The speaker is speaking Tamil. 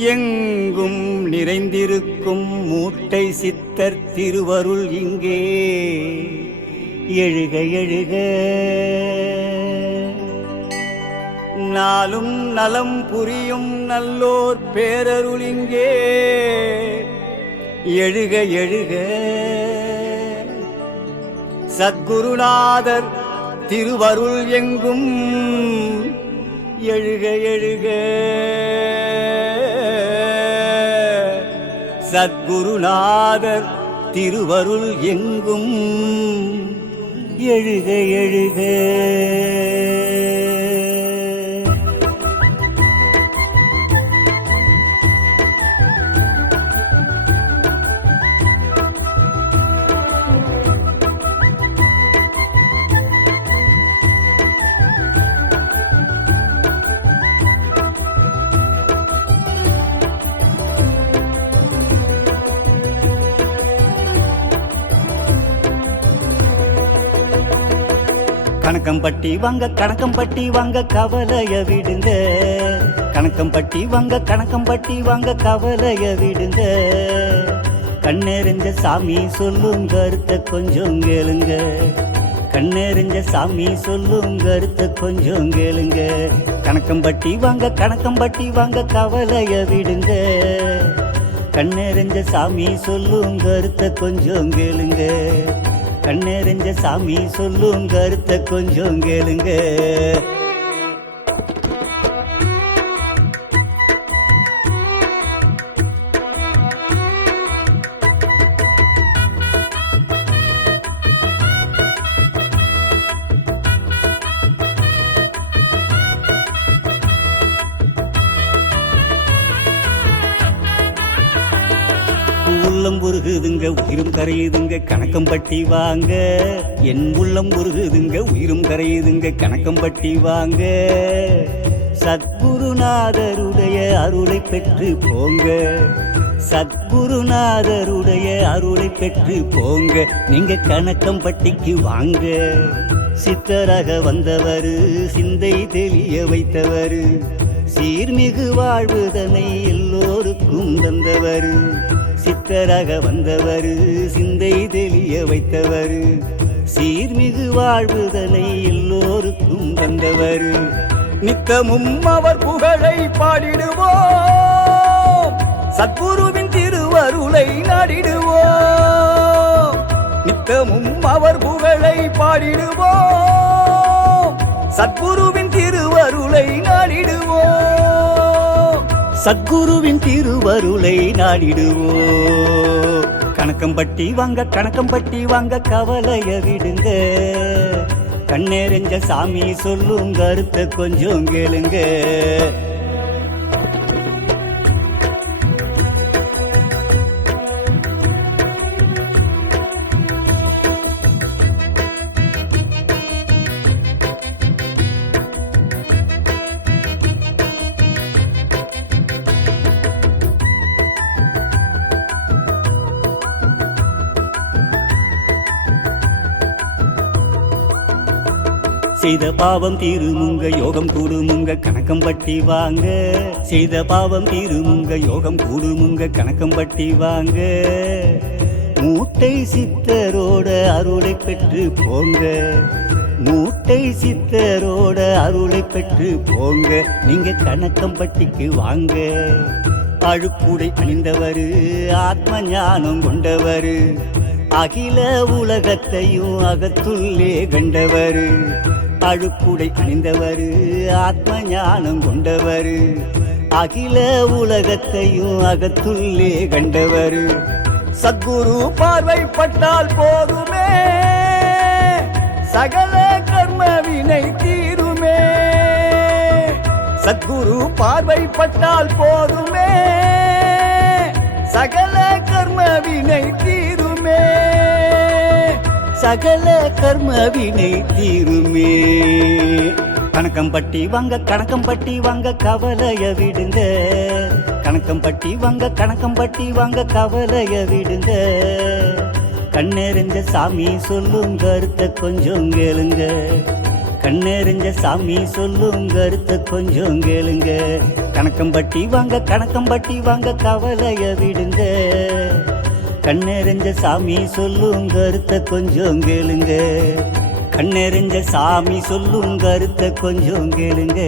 எங்கும் நிறைந்திருக்கும் மூட்டை சித்தர் திருவருள் இங்கே எழுக எழுக. நாளும் நலம் புரியும் நல்லோர் பேரருள் இங்கே எழுக எழுக. சத்குருநாதர் திருவருள் எங்கும் எழுக எழுக. சத்குருநாதர் திருவருள் எங்கும் எழுக எழுக. கணக்கம்பட்டி வாங்க கணக்கம்பட்டி வாங்க கவலைய விடுங்க. கணக்கம்பட்டி வாங்க கணக்கம்பட்டி வாங்க கவலைய விடுங்க. கண்ணெறிஞ்ச சாமி சொல்லும் கருத்தை கொஞ்சம் கேளுங்க. கண்ணெறிஞ்ச சாமி சொல்லும் கருத்தை கொஞ்சம் கேளுங்க. கணக்கம்பட்டி வாங்க கணக்கம்பட்டி வாங்க கவலைய விடுங்க. கண்ணெறிஞ்ச சாமி சொல்லும் கருத்தை கொஞ்சம் கேளுங்க. கண்ணெறிஞ்ச சாமி சொல்லும் கருத்தை கொஞ்சம் கேளுங்க. உள்ளம் உருகுதுங்க உயிரும் கரையுதுங்க கணக்கம்பட்டி வாங்க. என் உள்ளம் உருகுதுங்க உயிரும் கரையுதுங்க கணக்கம்பட்டி வாங்க. சத்குருநாதருடைய அருளை பெற்று போங்க. சத்குருநாதருடைய அருளை பெற்று போங்க. நீங்க கணக்கம்பட்டிக்கு வாங்க. சித்தராக வந்தவர் சிந்தை தெளிய வைத்தவர் சீர்மிகு வாழ்வுதனை எல்லோருக்கும் தந்தவர். சித்தராக வந்தவர் சிந்தை தெளிய வைத்தவர் சீர்மிகு வாழ்வுதனை எல்லோருக்கும் தந்தவர். நித்தமும் அவர் புகழை பாடிடுவோம். சத்குருவின் திருவருளை நாடிடுவோம். நித்தமும் அவர் புகழை பாடிடுவோம். சத்குருவின் திருவருளை நாடிடுவோம். சத்குருவின் திருவருளை நாடிடுவோம். கணக்கம்பட்டி வாங்க கணக்கம்பட்டி வாங்க கவலைய விடுங்க. கண்ணெறிஞ்ச சாமி சொல்லும் கருத்தை கொஞ்சம் கேளுங்க. செய்த பாவம் தீருமுங்க யோகம் கூடுமுங்க கணக்கம்பட்டி வாங்க. செய்த பாவம் தீருமுங்க யோகம் கூடுமுங்க கணக்கம்பட்டி வாங்க. மூட்டை சித்தரோட அருளை பெற்று போங்க. மூட்டை சித்தரோட அருளை பெற்று போங்க. நீங்க கணக்கம்பட்டிக்கு வாங்க. அழுக்குடை அணிந்தவர் ஆத்ம ஞானம் கொண்டவர் அகில உலகத்தையும் அகத்துள்ளே கண்டவர். அழுக்குடை அணிந்தவர் ஆத்ம ஞானம் கொண்டவர் அகில உலகத்தையும் அகத்துள்ளே கண்டவர். சத்குரு பார்வைப்பட்டால் போதுமே சகல கர்ம வினை தீருமே. சத்குரு பார்வைப்பட்டால் போதுமே சகல கர்ம வினை தீருமே. சகல கர்ம வினை தீருமே. கணக்கம்பட்டி வாங்க கணக்கம்பட்டி வாங்க கவலைய விடுங்க. கணக்கம்பட்டி வாங்க கணக்கம்பட்டி வாங்க கவலைய விடுங்க. கண்ணெறிஞ்ச சாமி சொல்லும் கருத்தை கொஞ்சம் கேளுங்க. கண்ணெறிஞ்ச சாமி சொல்லும் கருத்தை கொஞ்சம் கேளுங்க. கணக்கம்பட்டி வாங்க கவலைய விடுங்க. கண்ணெறிஞ்ச சாமி சொல்லும் கருத்தை கொஞ்சம் கேளுங்க. கண்ணெறிஞ்ச சாமி சொல்லும் கருத்தை கொஞ்சம் கேளுங்க.